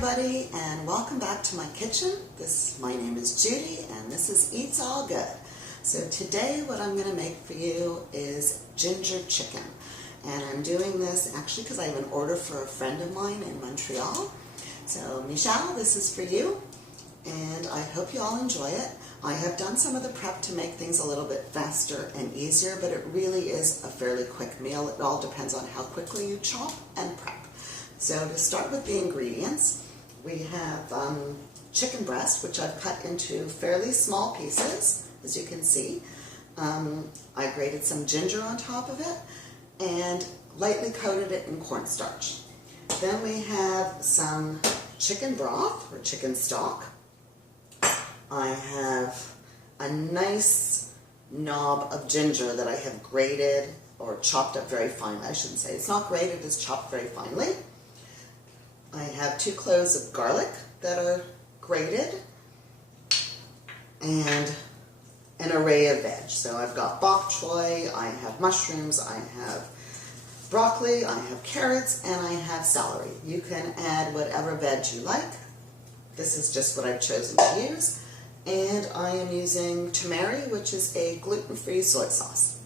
everybody, and welcome back to my kitchen. My name is Judy, and this is Eats All Good. So today what I'm going to make for you is ginger chicken. And I'm doing this actually because I have an order for a friend of mine in Montreal. So Michelle, this is for you, and I hope you all enjoy it. I have done some of the prep to make things a little bit faster and easier, but it really is a fairly quick meal. It all depends on how quickly you chop and prep. So to start with the ingredients, we have chicken breast, which I've cut into fairly small pieces, as you can see. I grated some ginger on top of it and lightly coated it in cornstarch. Then we have some chicken broth or chicken stock. I have a nice knob of ginger that I have grated or chopped up very finely. I shouldn't say it's not grated, it's chopped very finely. I have 2 cloves of garlic that are grated and an array of veg. So I've got bok choy, I have mushrooms, I have broccoli, I have carrots, and I have celery. You can add whatever veg you like. This is just what I've chosen to use. And I am using turmeric, which is a gluten-free soy sauce.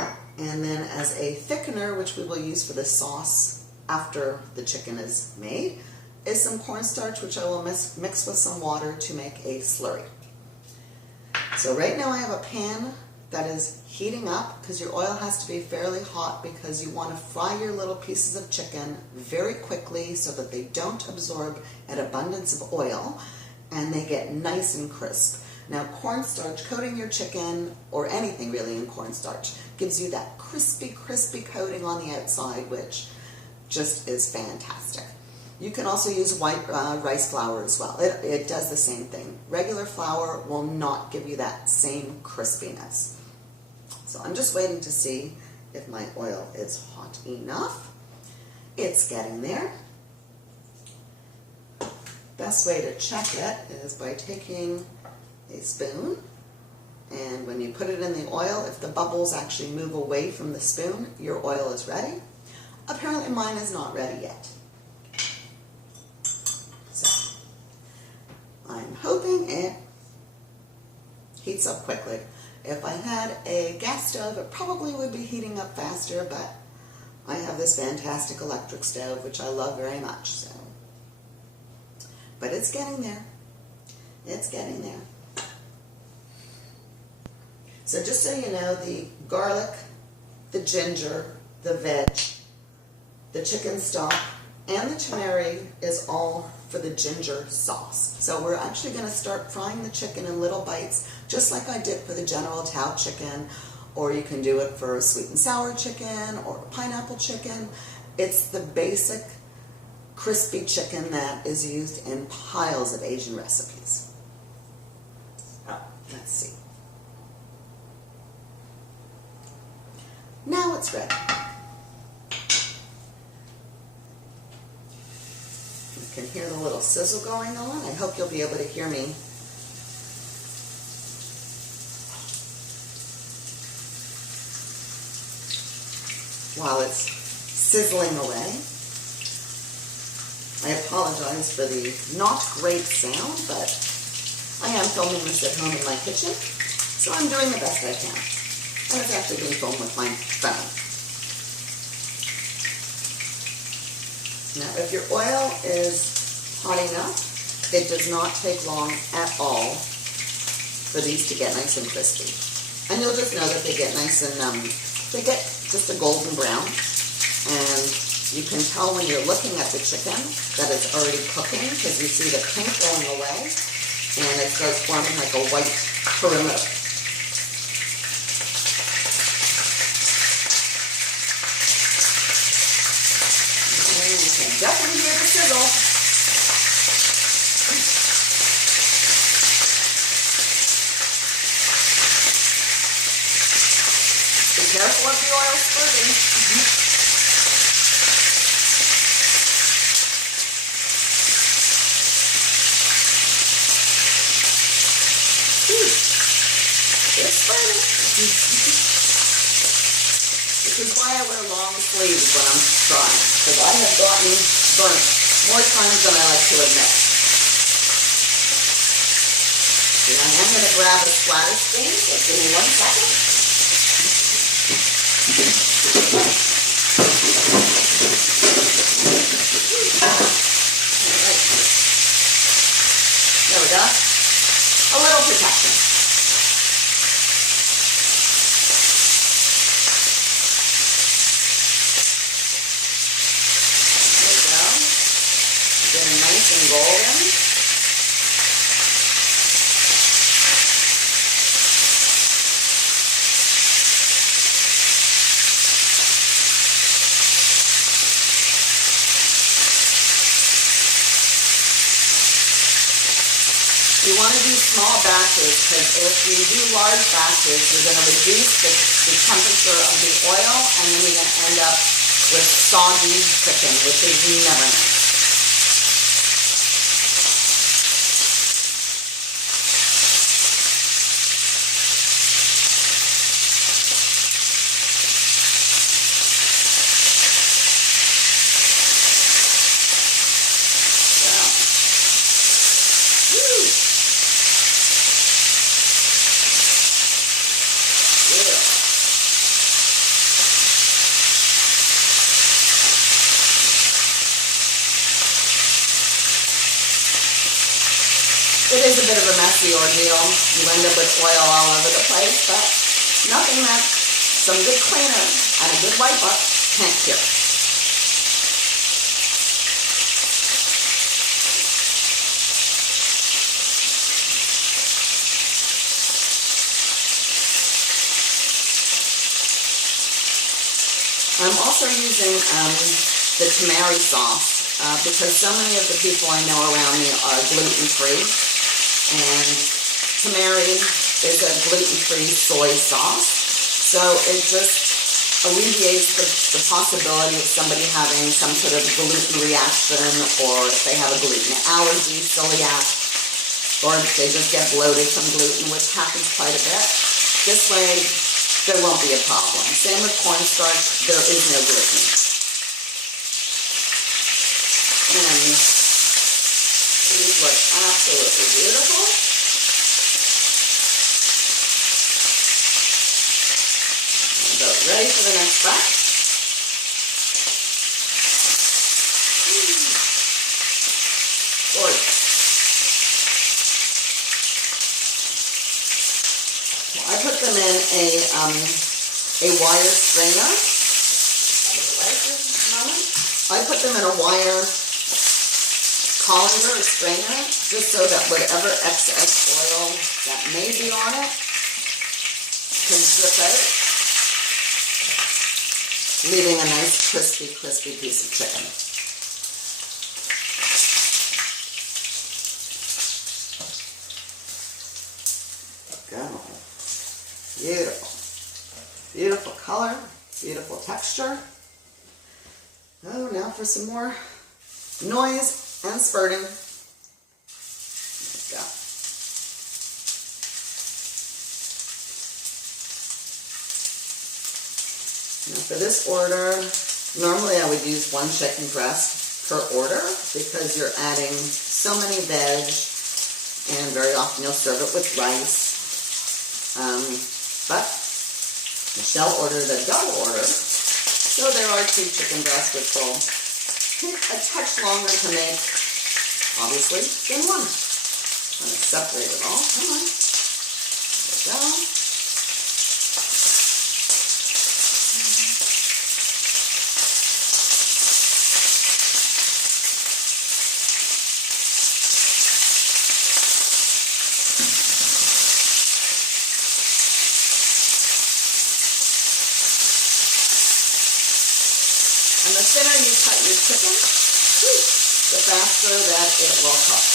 And then as a thickener, which we will use for the sauce after the chicken is made, is some cornstarch, which I will mix with some water to make a slurry. So right now I have a pan that is heating up, because your oil has to be fairly hot because you want to fry your little pieces of chicken very quickly so that they don't absorb an abundance of oil and they get nice and crisp. Now cornstarch, coating your chicken or anything really in cornstarch, gives you that crispy coating on the outside, which just is fantastic. You can also use white rice flour as well. It does the same thing. Regular flour will not give you that same crispiness. So I'm just waiting to see if my oil is hot enough. It's getting there. Best way to check it is by taking a spoon, and when you put it in the oil, if the bubbles actually move away from the spoon, your oil is ready. Apparently mine is not ready yet. So I'm hoping it heats up quickly. If I had a gas stove, it probably would be heating up faster, but I have this fantastic electric stove, which I love very much. So, but it's getting there. It's getting there. So just so you know, the garlic, the ginger, the veg, the chicken stock, and the turmeric is all for the ginger sauce. So we're actually going to start frying the chicken in little bites, just like I did for the General Tao chicken, or you can do it for a sweet and sour chicken or a pineapple chicken. It's the basic crispy chicken that is used in piles of Asian recipes. Oh, let's see. Now it's ready. You can hear the little sizzle going on. I hope you'll be able to hear me. While it's sizzling away. I apologize for the not great sound, but I am filming this at home in my kitchen, so I'm doing the best I can. And it's actually being filmed with my phone. Now, if your oil is hot enough, it does not take long at all for these to get nice and crispy. And you'll just know that they get nice and, they get just a golden brown. And you can tell when you're looking at the chicken that it's already cooking, because you see the pink going away, and it starts forming like a white perimeter. Definitely hear the sizzle. Be careful of the oil spurting. It's spurting. This is why I wear long sleeves when I'm frying, because I have gotten burnt more times than I like to admit. And I am going to grab a splatter screen, so give me 1 second. Alright. There we go. A little protection. There we go. Get it nice and golden. You want to do small batches because if you do large batches, you're going to reduce the temperature of the oil and then you're going to end up with soggy chicken, which is never nice. It is a bit of a messy ordeal. You end up with oil all over the place, but nothing that some good cleaner and a good wiper can't cure. I'm also using the tamari sauce because so many of the people I know around me are gluten-free. And tamari is a gluten-free soy sauce, so it just alleviates the possibility of somebody having some sort of gluten reaction, or if they have a gluten allergy, celiac, or if they just get bloated from gluten, which happens quite a bit. This way, there won't be a problem. Same with cornstarch, there is no gluten. And these look absolutely beautiful. About ready for the next batch. Gorgeous. Well, I put them in a wire strainer. I put them in a wire colander or strainer, just so that whatever excess oil that may be on it can drip out, leaving a nice crispy piece of chicken. Go. Beautiful. Beautiful color, beautiful texture. Oh, now for some more noise and spurting. Let's go. Now for this order, normally I would use 1 chicken breast per order because you're adding so many veg, and very often you'll serve it with rice. But Michelle ordered a double order, so there are 2 chicken breasts, which will take a touch longer to make, obviously, than 1. I'm going to separate it all. Come on. There we go. And the thinner you cut your chicken, the faster that it will cook.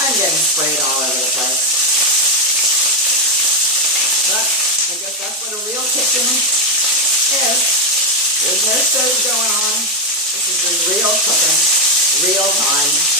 I'm getting sprayed all over the place. But I guess that's what a real kitchen is. There's no stove going on. This is just real cooking, real time.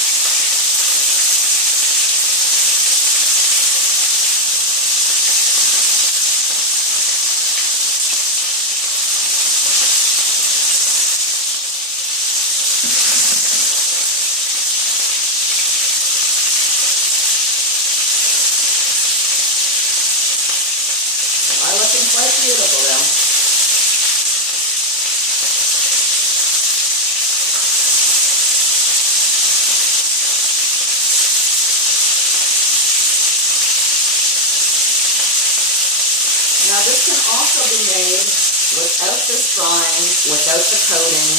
this can also be made without this drying, without the coating,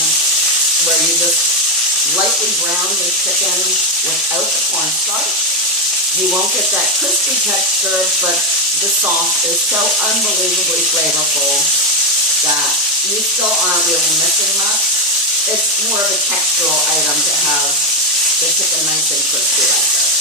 where you just lightly brown your chicken without the cornstarch. You won't get that crispy texture, but the sauce is so unbelievably flavorful that you still aren't really missing much. It's more of a textural item to have the chicken nice and crispy like this.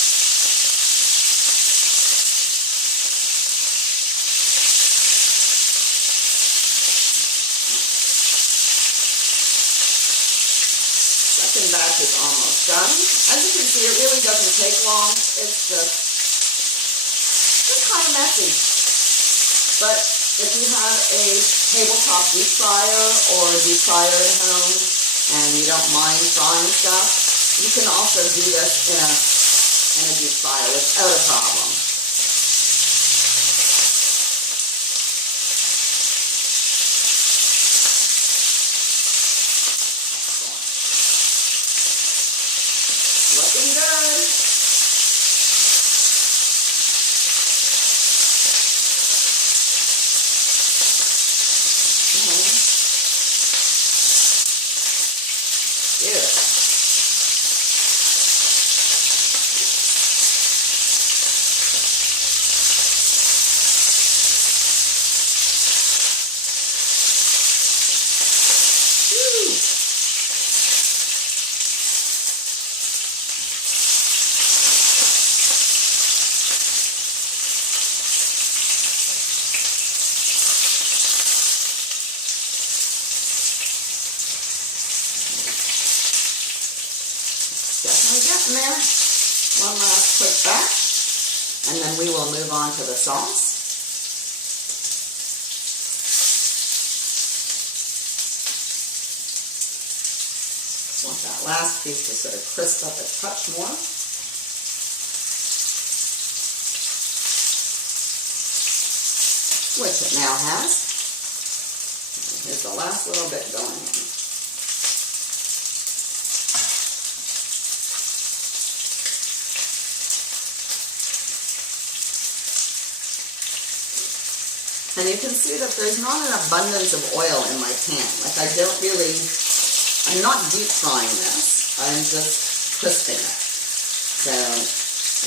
Second batch is almost done. As you can see, it really doesn't take long. It's just kind of messy. But if you have a tabletop deep fryer or a deep fryer at home and you don't mind frying stuff, you can also do this in a deep fryer without a problem. Looking good. Beautiful. Definitely getting there. One last quick batch, and then we will move on to the sauce. Want that last piece to sort of crisp up a touch more. Which it now has. Here's the last little bit going in. And you can see that there's not an abundance of oil in my pan. Like I'm not deep frying this. I'm just crisping it. So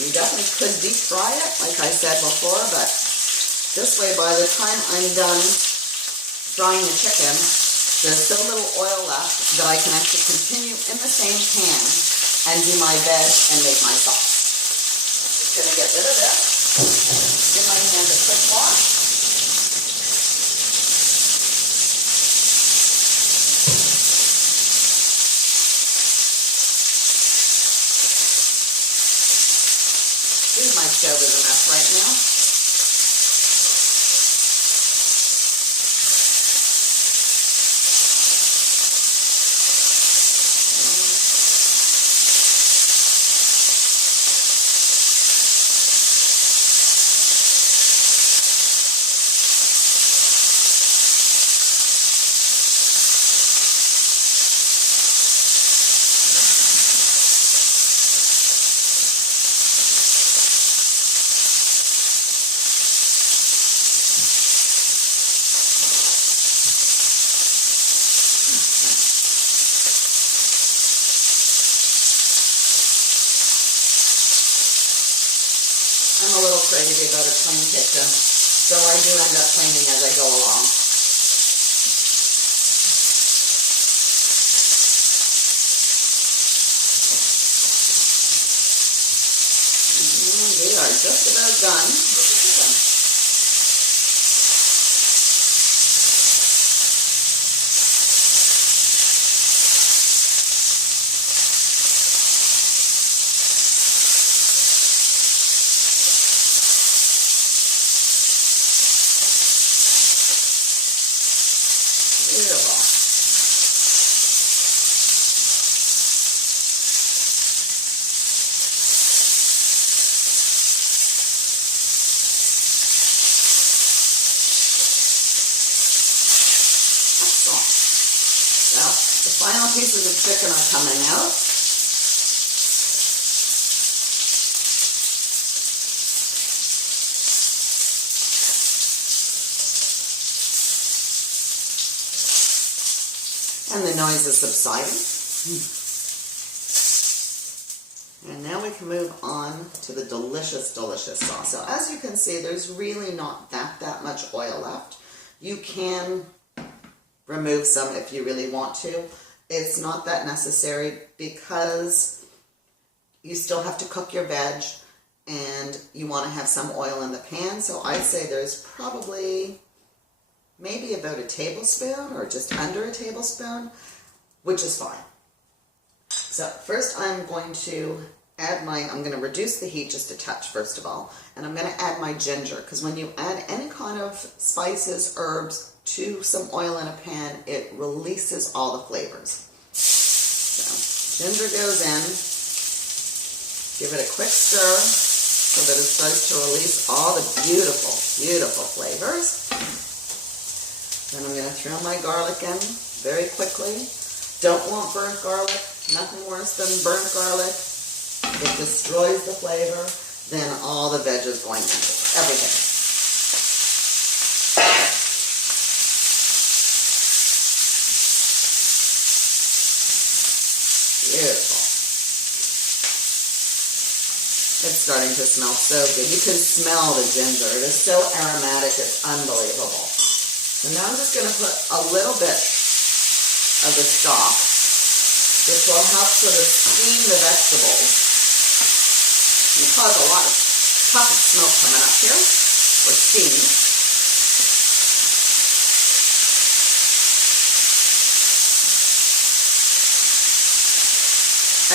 you definitely could deep fry it, like I said before, but this way by the time I'm done frying the chicken, there's so little oil left that I can actually continue in the same pan and do my veg and make my sauce. Just gonna get rid of this. Give my hands a quick wash. My stove is a mess right now. I'm a little crazy about a clean kitchen, so I do end up cleaning as I go along. And we are just about done with the chicken. Beautiful. Excellent. So, the final pieces of chicken are coming out. And the noise is subsiding. And now we can move on to the delicious, delicious sauce. So as you can see, there's really not that much oil left. You can remove some if you really want to. It's not that necessary because you still have to cook your veg and you want to have some oil in the pan. So I'd say there's probably maybe about a tablespoon or just under a tablespoon, which is fine. So first I'm going to add I'm going to reduce the heat just a touch first of all, and I'm going to add my ginger, because when you add any kind of spices, herbs to some oil in a pan, it releases all the flavors. So ginger goes in, give it a quick stir so that it starts to release all the beautiful, beautiful flavors. Then I'm going to throw my garlic in very quickly. Don't want burnt garlic. Nothing worse than burnt garlic. It destroys the flavor. Then all the veg is going in. Everything. Beautiful. It's starting to smell so good. You can smell the ginger. It is so aromatic. It's unbelievable. So now I'm just going to put a little bit of the stock. This will help sort of steam the vegetables. You cause a lot of puff of smoke coming up here, or steam.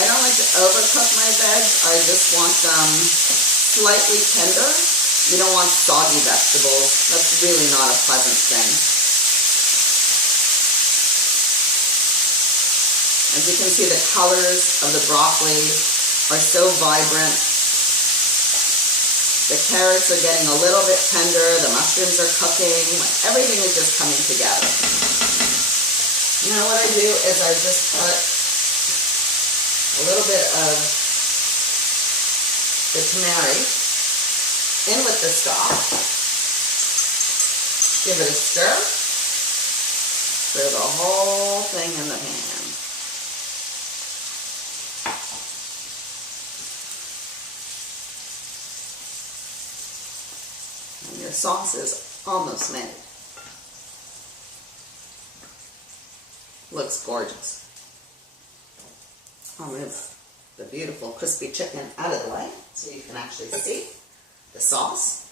I don't like to overcook my veg. I just want them slightly tender. You don't want soggy vegetables. That's really not a pleasant thing. As you can see, the colors of the broccoli are so vibrant. The carrots are getting a little bit tender. The mushrooms are cooking. Everything is just coming together. Now what I do is I just put a little bit of the tamari in with the stock. Give it a stir. Throw the whole thing in the pan. And your sauce is almost made. Looks gorgeous. I'll move the beautiful crispy chicken out of the way so you can actually see the sauce,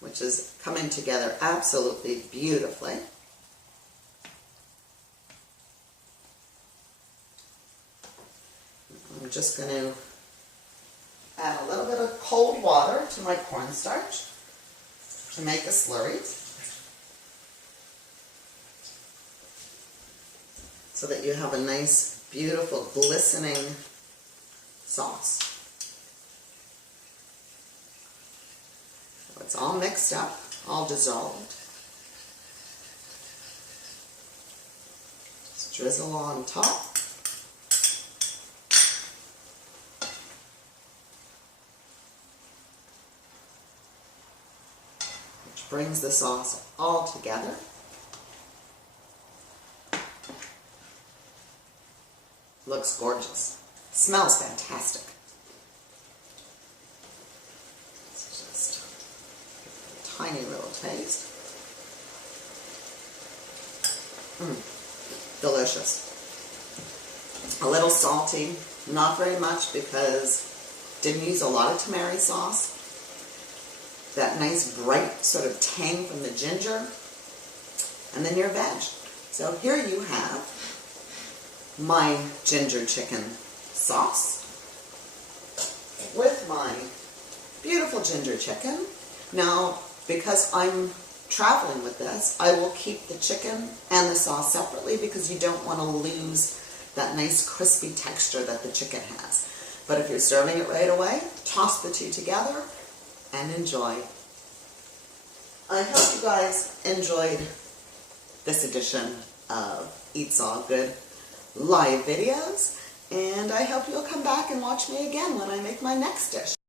which is coming together absolutely beautifully. I'm just going to add a little bit of cold water to my cornstarch to make a slurry so that you have a nice, beautiful, glistening sauce. So it's all mixed up, all dissolved. Just drizzle on top. Which brings the sauce all together. Looks gorgeous. Smells fantastic. Let's just give it a tiny little taste. Delicious. A little salty, not very much because didn't use a lot of tamari sauce. That nice bright sort of tang from the ginger, and then your veg. So here you have my ginger chicken sauce with my beautiful ginger chicken. Now, because I'm traveling with this, I will keep the chicken and the sauce separately because you don't want to lose that nice crispy texture that the chicken has. But if you're serving it right away, toss the two together and enjoy. I hope you guys enjoyed this edition of Eats All Good live videos, and I hope you'll come back and watch me again when I make my next dish.